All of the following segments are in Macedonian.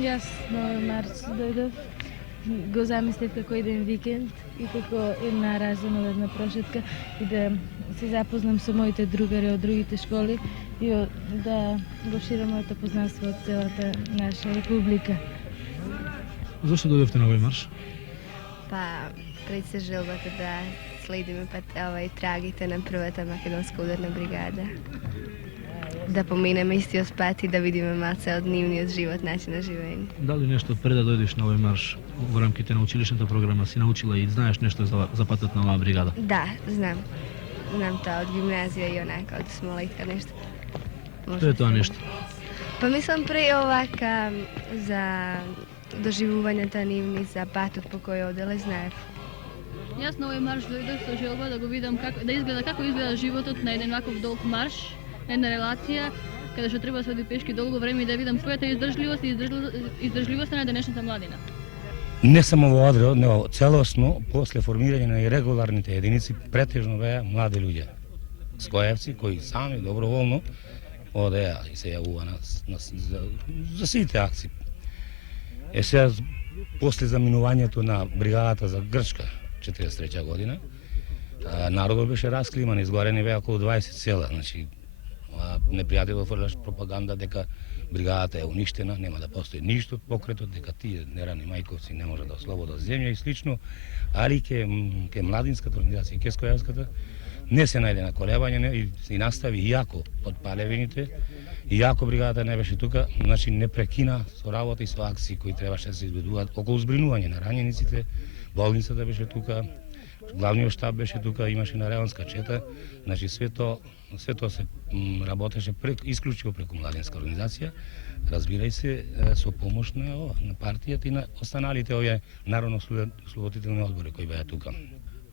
Јас на март дојдов, го замислив како еден викенд и како една разонодна прошетка и да се запознам со моите другари од другите школи и да го ширам моето познанство од целата наша република. Зошто дојдовте на овој марш? Па, пред се желбата да следиме трагите на првата македонска ударна бригада. Да поминеме истиот пат и да видиме малце од нивниот живот, начин на живење. Дали нешто пред да дојдеш на овој марш во рамките на училишната програма си научила и знаеш нешто за патот на оваа бригада? Да, знам. Знам тоа од гимназија и онака од Смолетка нешто. Што е тоа нешто? Па мислам пре овака за доживувањето нивни, за патот по кој оделе, знаев. Јас на овој марш дојдов со желба да го видам како изгледа животот на еден ваков долг марш, една релација каде што треба да се оди пешки долго време и да видам својата издржливост и издржливоста на денешната младина. Не само во Одрин, но целосно после формирање на ирегуларните единици претежно беа млади луѓе, скоевци кои сами доброволно одеа и се јавува за сите акции. Сега после заминувањето на бригадата за Грчка 43 година, народот беше расклиман, изгорени беа околу 20 села, значи непријателот фрлаш пропаганда дека бригадата е уништена, нема да постои ништо од покретот, дека тие нерани мајковци не може да ослободат земја и слично, али ке младинската организација, ке скојавската, не се најде на колебање и настави иако од палевините, иако бригадата не беше тука, значи не прекина со работа и со акции кои требаше да се изведуваат околу збринување на ранениците, болницата беше тука, главниот штаб беше тука, имаше нареонска чета, значи све тоа се работеше исклучиво преку младинска организација, разбирај се со помош на партијата и на останалите овие народно-слободителни одбори кои беа тука.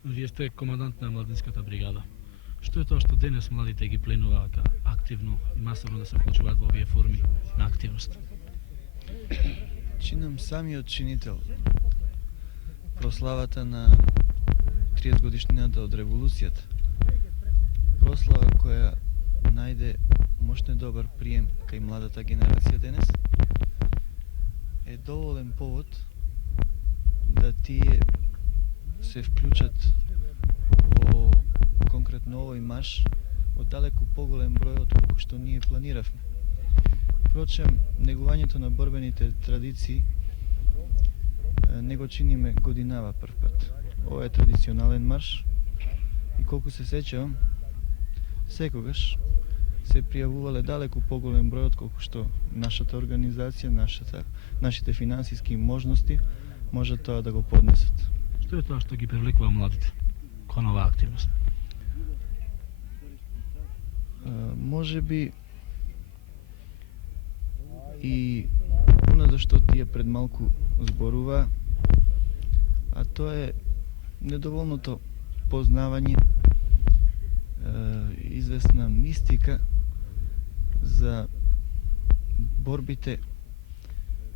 Вие сте командант на младинската бригада. Што е тоа што денес младите ги пленува активно и масовно да се вклучуваат во овие форми на активност? Чинам самиот чинител. Прославата на 30 годишнината од револуцијата. Прослава која најде мощно добар прием кај младата генерација денес е доволен повод да тие се вклучат во конкретно овој марш од далеку поголем број од колку што ние планиравме. Впрочем, негувањето на борбените традиции не го чиниме годинава прв пат. Ова е традиционален марш и колку се сеќавам, секогаш се пријавувале далеку поголем број од колку што нашата организација, нашите финансиски можности може тоа да го поднесат. Што е тоа што ги привлекува младите кон оваа активност? Може би и она за што тие пред малку зборува, а тоа е недоволното познавање, известна мистика за борбите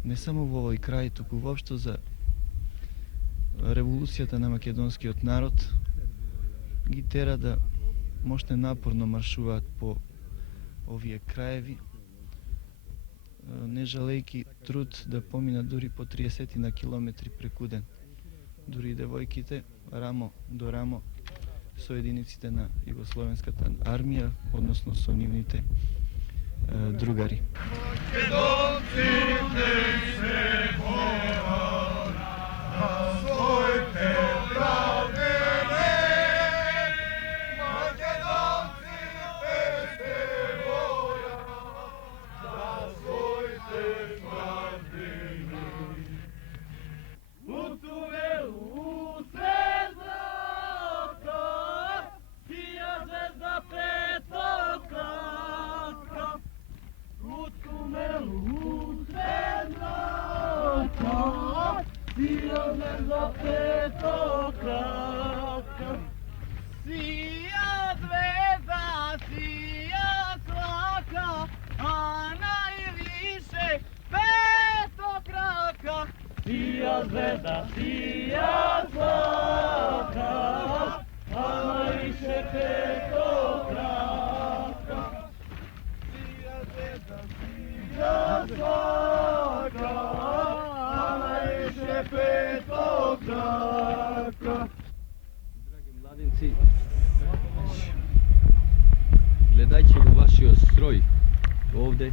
не само во овој крај, туку воопшто за револуцијата на македонскиот народ, ги тера да мощно напорно маршуваат по овие краеви, не жалејки труд да поминат дури по 30 на километри преку ден. Дури и девојките рамо до рамо со единиците на Југословенската армија, односно со нивните другари. Dragi mladinci, gledajcie go vašio stroj ovde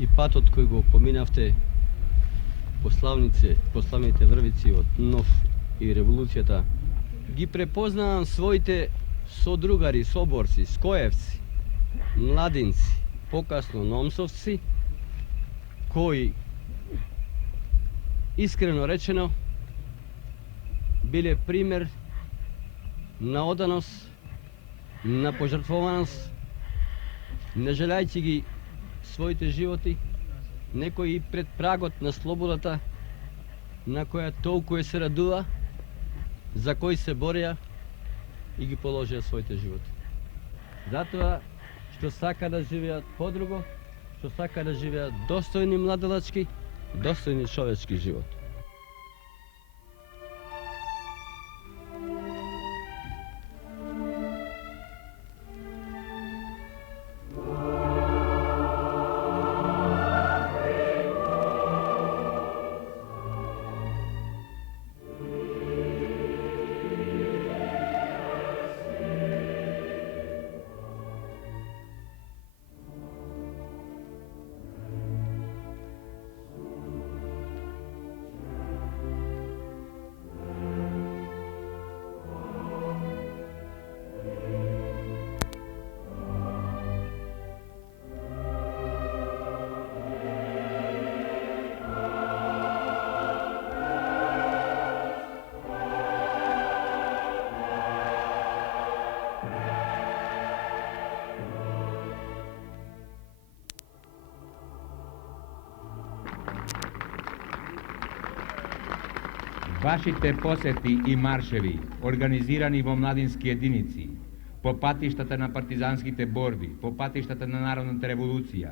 i patot koji go pominavte poslavните vrvici od nov i revolucijata, gi prepoznavam svojite sodrugari, soborci, skojevci, mladinci, pokasno nomsovci, koji, iskreno rečeno, bile primjer na odanost, na požrtvovanost, ne željajući gi svojite životi, neko i pred pragot na slobodata, na koja толкова се радува, za koji se borja i gi položija svojite životi. Затоа što сака да живеат подруго, što сака да живеат достойни младалачки, достойни човечки живот. Вашите посети и маршеви, организирани во младински единици, по патиштата на партизанските борби, по патиштата на народната револуција,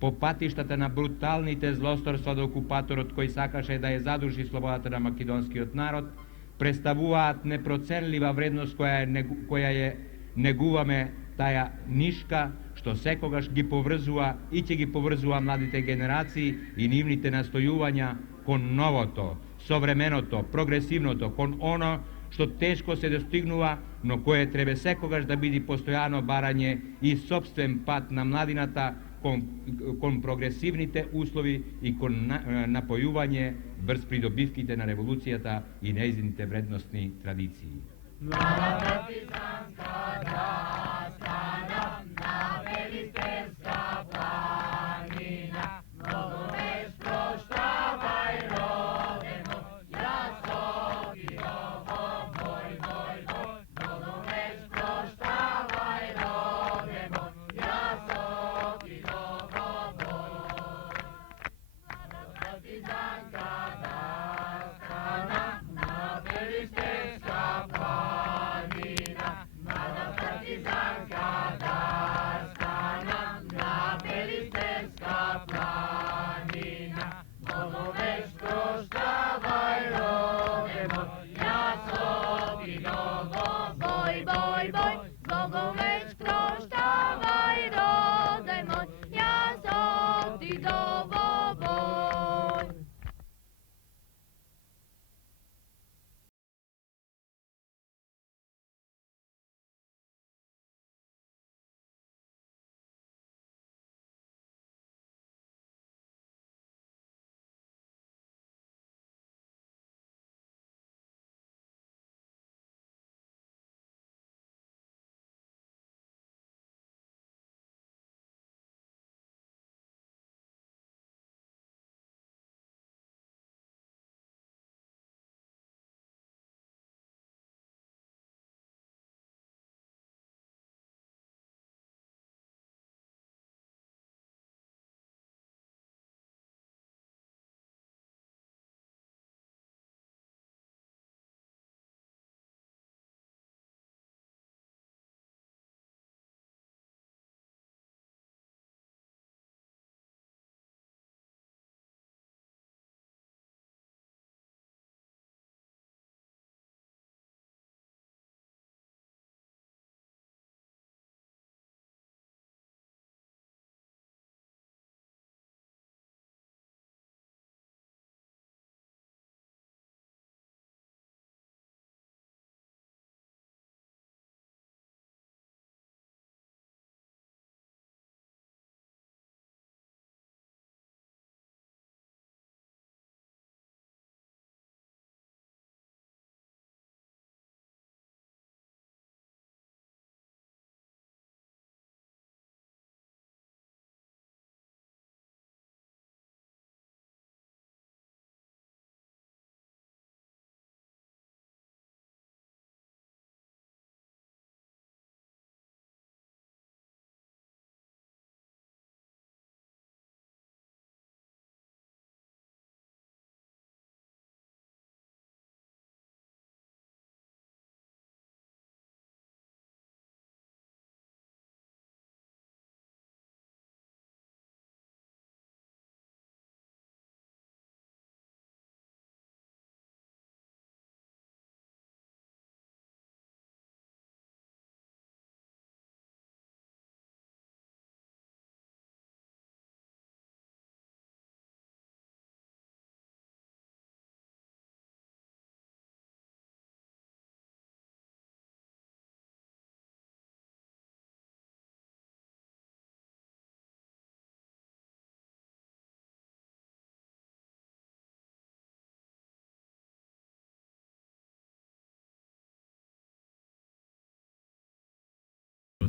по патиштата на бруталните злосторства од окупаторот кој сакаше да ја задуши слободата на македонскиот народ, представуваат непроценлива вредност која ја негуваме, таа нишка што секогаш ги поврзува и ќе ги поврзува младите генерации и нивните настојувања кон новото, современото, прогресивното, кон оно што тешко се достигнува, но кое треба секогаш да биде постојано барање и сопствен пат на младината кон прогресивните услови и кон напојување врз придобивките на револуцијата и нејзините вредностни традиции.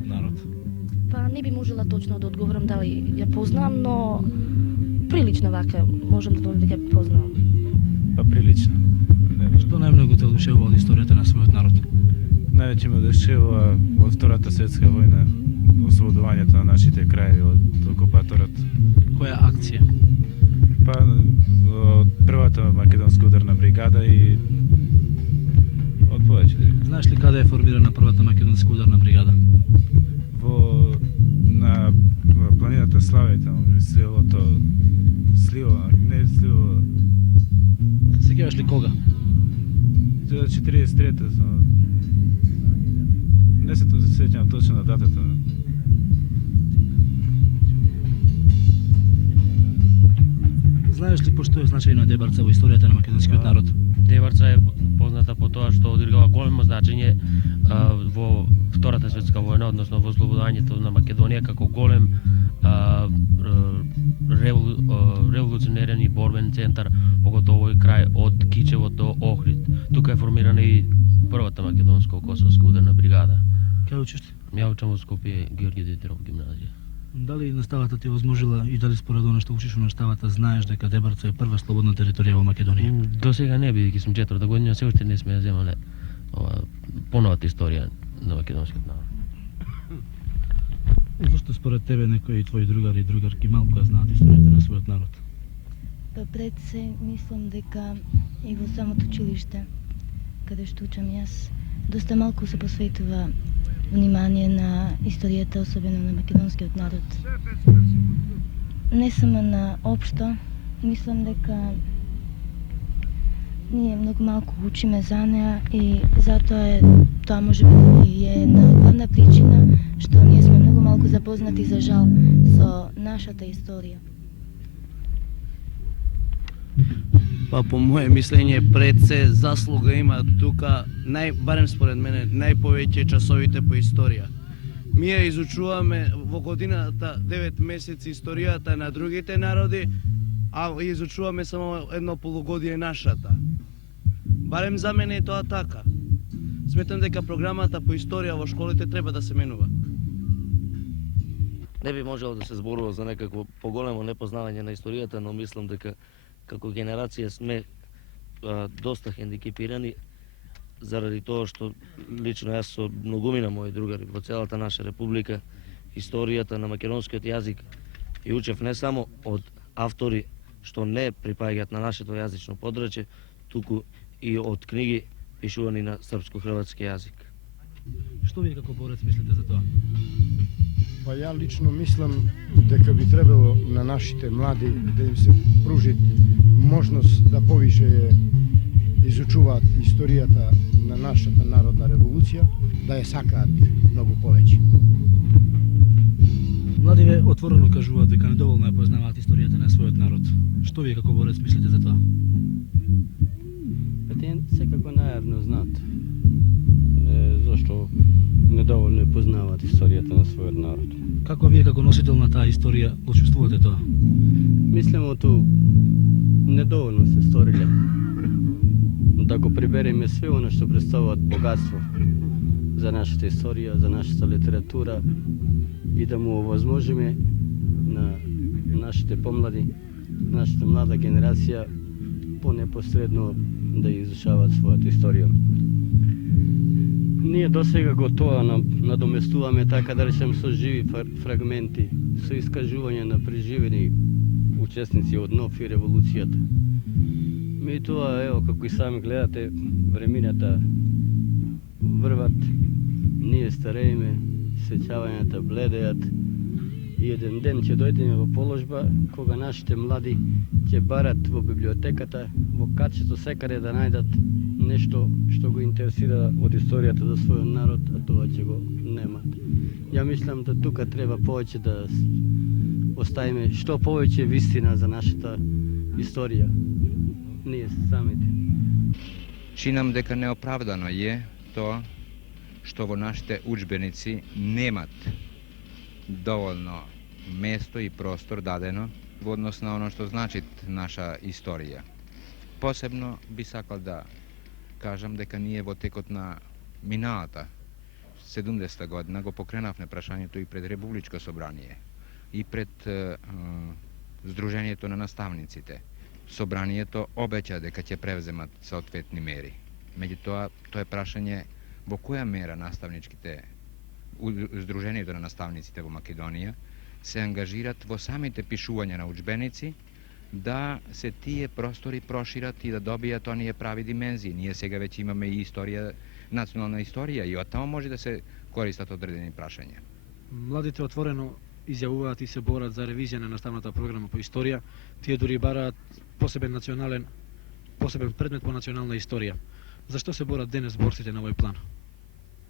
својот народ? Па не би можела точно да одговорам дали ја познавам, но прилично вака можам да додам дека ја познавам. Па прилично. Што најмногу те одушевува од историјата на својот народ? Највеќе ме одушевува од Втората светска војна, ослободувањето на нашите краеви од окупаторот. Која акција? Па од првата македонска ударна бригада и од повеќе други. Знаеш ли каде е формирана првата македонска ударна бригада? На планината Славе, таму, селото Сливо, не Сливо. Сеќаваш ли кога? 43-та, не се сеќавам точно на датата. Знаеш ли по што е значајна Дебарца во историјата на македонскиот народ? Дебарца е позната по тоа што одригала големо значење во Втората светска војна, односно во ослободувањето на Македонија како голем револуционерен и борбен центар, поготово и крај од Кичево до Охрид. Тука е формирана и првата македонско-косовска ударна бригада. Кај учиш ти? Ја учам во Скопје, Георги Дидеров гимназија. Дали наставата ти возможила и дали според она што учиш во наставата знаеш дека Дебарца е прва слободна територија во Македонија? До сега не, бидејќи сум 4-та година, се уште не сме ја земале поновата историја на македонскиот народ. Зошто според тебе некои твои другари и другарки малку ја знаат историјата на својот народ? Па пред се мислам дека и во самото училиште, каде што учам јас, доста малку се посветува внимание на историјата, особено на македонскиот народ. Не само на општо, мислам дека ние многу малку учиме за неа и затоа тоа може би е една главна причина што ние сме многу малку запознати, за жал, со нашата историја. Па по моje мислење пред се заслуга има тука, барем според мене, најповеќе часовите по историја. Ми ја изучуваме во годината 9 месеци историјата на другите народи, а изучуваме само едно полугодие нашата. Барем за мене е тоа така. Сметам дека програмата по историја во школите треба да се менува. Не би можело да се зборува за некакво поголемо непознавање на историјата, но мислам дека како генерација сме доста хендикепирани заради тоа што лично јас со многумина мои другари во целата наша република историјата на македонскиот јазик и учев не само од автори што не припаѓаат на нашето јазично подрачје, туку и од книги пишувани на српско-хрватски јазик. Што вие како борец мислите за тоа? Па ја лично мислам дека би требало на нашите млади да им се пружи можност да повише изучуваат историјата на нашата народна револуција, да ја сакаат многу повеќе. Младиве отворено кажуваат дека недоволно ја познаваат историјата на својот народ. Што вие како борец мислите за тоа? Па тие секако најавно знаат. Зошто недоволно ја познаваат историјата на својот народ. Како вие како носител на таа историја го чувствувате тоа? Мислимото недоволно се сториле да го прибереме све оно што представуваат богатство за нашата историја, за нашата литература и да му овозможиме на нашите помлади, нашата млада генерација понепосредно да изучаваат својата историја. Ние досега го тоа надоместуваме така да речем со живи фрагменти, со искажување на преживени учесници од НОФ и револуцијата. Меѓутоа, ево, како и сами гледате, времината врват, ние старееме, сеќавањата бледеат и еден ден ќе дојдеме во положба кога нашите млади ќе барат во библиотеката, во качето секаде да најдат нешто што го интересира од историјата за својот народ, а тоа ќе го немат. Ја мислам да тука треба повеќе да оставиме што повеќе вистина за нашата историја. Ние самите. Чинам дека неоправдано е тоа што во нашите уджбеници немат доволно место и простор дадено во однос на оно што значи наша историја. Посебно би сакал да кажам дека ние во текот на миналата 70 година го покренавме прашањето и пред Републичко собрание и пред Сдруженијето на наставниците. Собранието обеќа дека ќе превземат соодветни мери. Меѓутоа, тоа е прашање во која мера наставничките Сдруженијето на наставниците во Македонија се ангажират во самите пишувања на уджбеници да се тие простори прошират и да добијат оние прави димензии. Ние сега веќе имаме и историја, национална историја и од таму може да се користат одредени прашања. Младите отворено изјавуваат и се борат за ревизија на наставната програма по историја. Тие дури бараат посебен предмет по национална историја. Зашто се борат денес борците на овој план?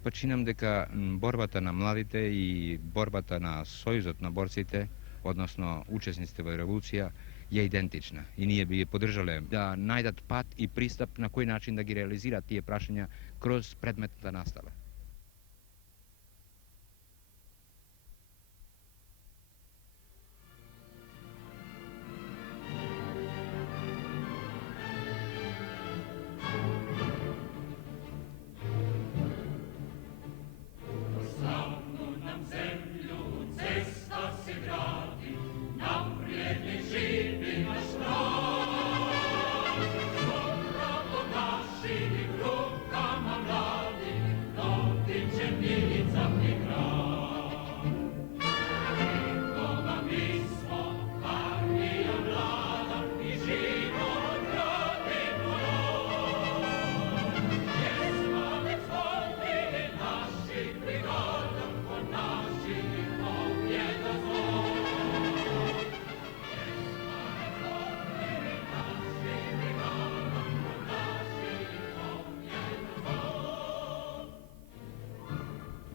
Починам дека борбата на младите и борбата на Сојузот на борците, односно учесниците во револуција, е идентична и ние би ја поддржале да најдат пат и пристап на кој начин да ги реализираат тие прашања кроз предметната настава.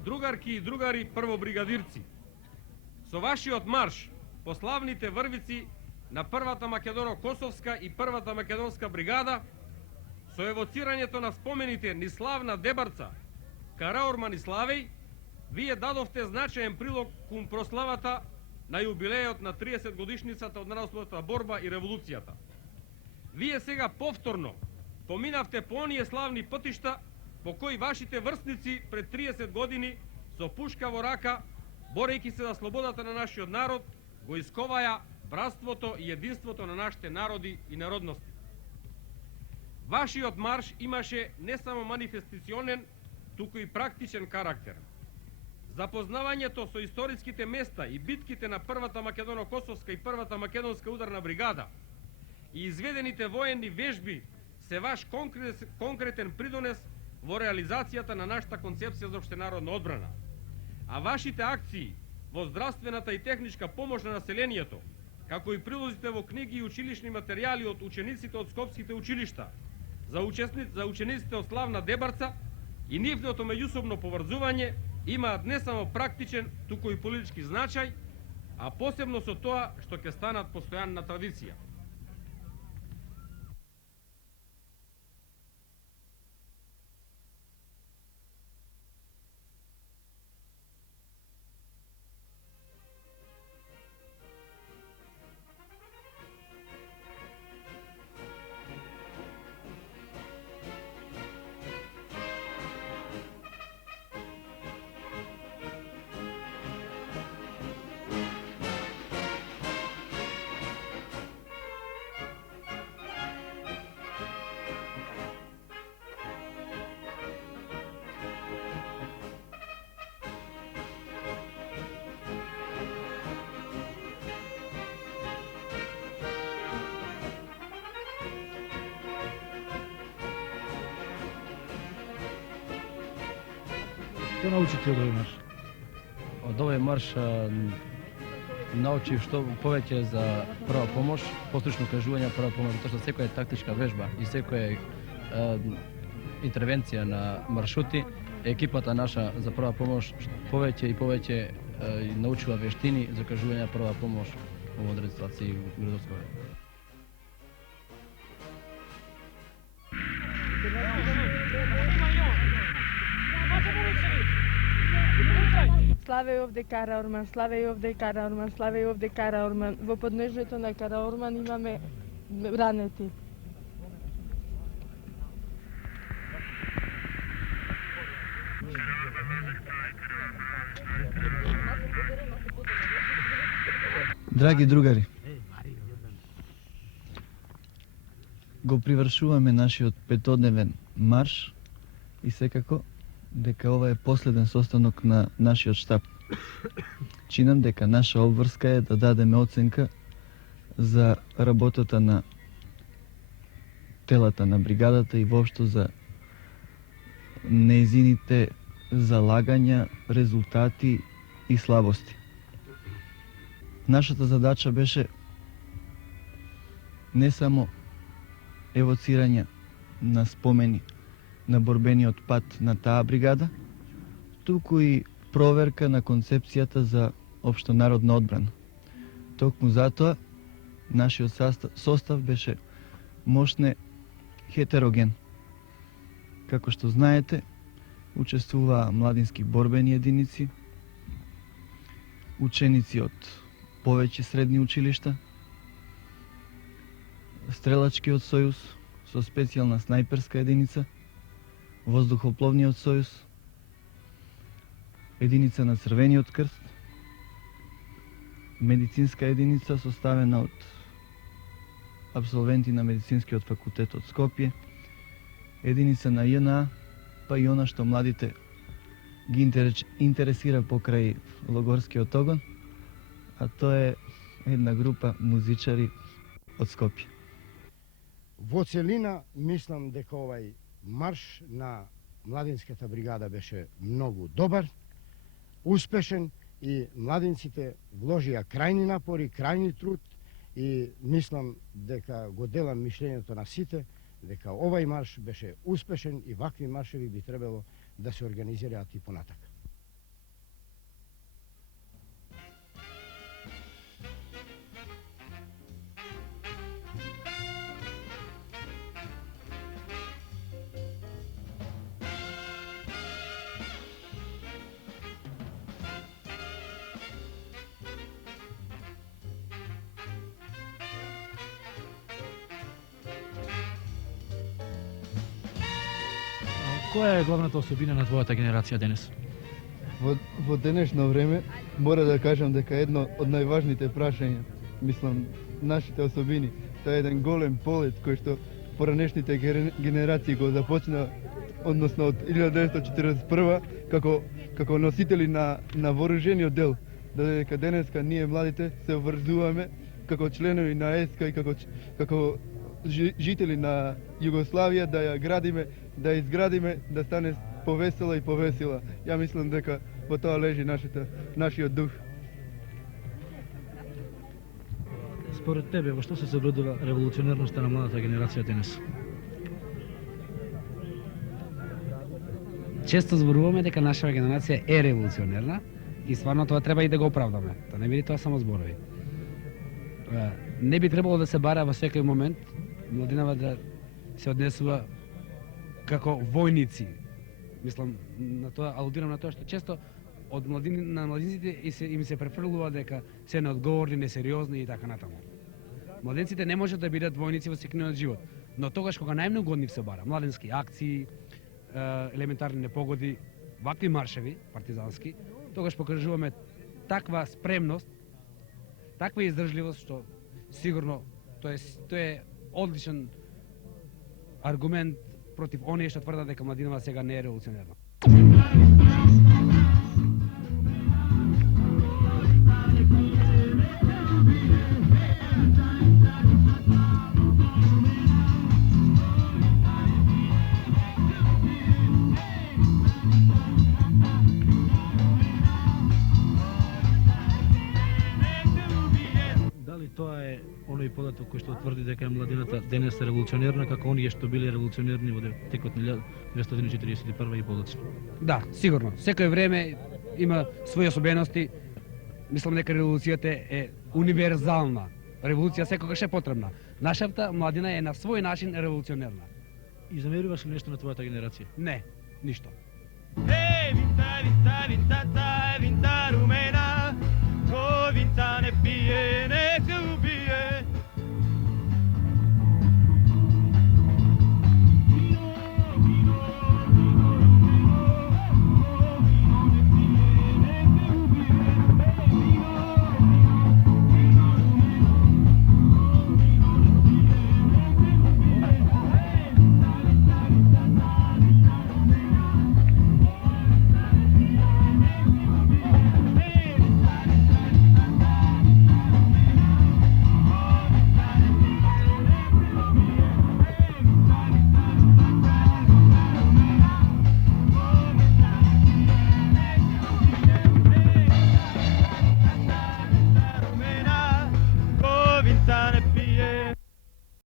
Другарки и другари првобригадирци, со вашиот марш по славните врвици на првата Македоно-Косовска и првата Македонска бригада, со евоцирањето на спомените ни славна Дебарца, Караорман и Славеј, вие дадовте значаен прилог кон прославата на јубилејот на 30 годишницата од народната борба и револуцијата. Вие сега повторно поминавте по оние славни пътишта по кои вашите врсници пред 30 години со пушка во рака, борејќи се за слободата на нашиот народ, го исковаја братството и единството на нашите народи и народности. Вашиот марш имаше не само манифестационен, туку и практичен карактер. Запознавањето со историските места и битките на првата Македоно-Косовска и првата Македонска ударна бригада и изведените воени вежби се ваш конкретен придонес во реализацијата на нашата концепција за општенародна одбрана. А вашите акции во здравствената и техничка помош на населението, како и прилозите во книги и училишни материјали од учениците од скопските училишта, за учениците од славна Дебарца и нивното меѓусобно поврзување имаат не само практичен, туку и политички значај, а посебно со тоа што ќе станат постојанна традиција. Што научите од овој марш? Од овој марш научив што повеќе за прва помош, постручно кажување прва помош, затоа што секоја тактичка вежба и секоја интервенција на маршрути, екипата наша за прва помош повеќе и повеќе научува вештини за кажување прва помош во одредени ситуации во градовско време. Славеј овде Караорман, славеј овде Караорман, славеј овде Караорман. Во подножјето на Караорман имаме ранети. Караорман Драги другари, го привршуваме нашиот петодневен марш и секако дека ова е последен состанок на нашиот штаб. Чинам дека наша обврска е да дадеме оценка за работата на телата на бригадата и воопшто за нејзините залагања, резултати и слабости. Нашата задача беше не само евоцирање на спомени на борбениот пат на таа бригада, туку и проверка на концепцијата за општонародна одбрана. Токму затоа, нашиот состав беше мощне хетероген. Како што знаете, учествуваа младински борбени единици, ученици од повеќе средни училишта, Стрелачкиот сојуз со специјална снајперска единица, Воздухопловниот сојуз, единица на Црвениот крст, медицинска единица составена од апсолвенти на Медицинскиот факултет од Скопје, единица на JNA, па и она што младите ги интересира покрај Логорскиот огон, а тоа е една група музичари од Скопје. Во целина, мислам дека овај марш на младинската бригада беше многу добар, успешен и младинците вложија крајни напори, крајни труд и мислам дека го делам мишленето на сите дека овај марш беше успешен и вакви маршеви би требало да се организираат и понатака. Која е главната особина на твојата генерација денес? Во денешно време мора да кажам дека едно од најважните прашања, мислам, нашите особини, тоа е еден голем полет кој што поранешните генерации го започна, односно од 1941 како носители на вооружениот дел, додека денеска ние младите се обврзуваме како членови на ЕСКА и како жители на Југославија да ја градиме, да изградиме, да стане повесела и повесела. Ја мислам дека во тоа лежи нашиот дух. Според тебе, во што се согледува револуционерноста на младата генерација денес? Често зборуваме дека нашава генерација е револуционерна и стварно тоа треба и да го оправдаме. Да не биде тоа само зборови. Не би требало да се бара во секој момент младинава да се однесува како војници. Мислам, на тоа алудирам на тоа што често од младинците им се префрлува дека се неодговорни, несериозни и така натаму. Младенците не можат да бидат војници во секојниот живот, но тогаш кога најмногу од нив се бара, младенски акции, елементарни непогоди, вакви маршеви партизански, тогаш покажуваме таква спремност, таква издржливост што сигурно тоа е одличен аргумент против оние што тврдат дека младинава сега не е револуционерна. Дали тоа е оној податок кој што тврди дека младината денес е револуционерна како оние што биле револуционерни во текот на 1941 и подоцна? Да, сигурно. Секој време има своји особености. Мислам дека револуцијата е универзална. Револуција секогаш е потребна. Нашата младина е на свој начин револуционерна. И замеруваш ли нешто на твојата генерација? Не, ништо. Hey, vita, vita, vita,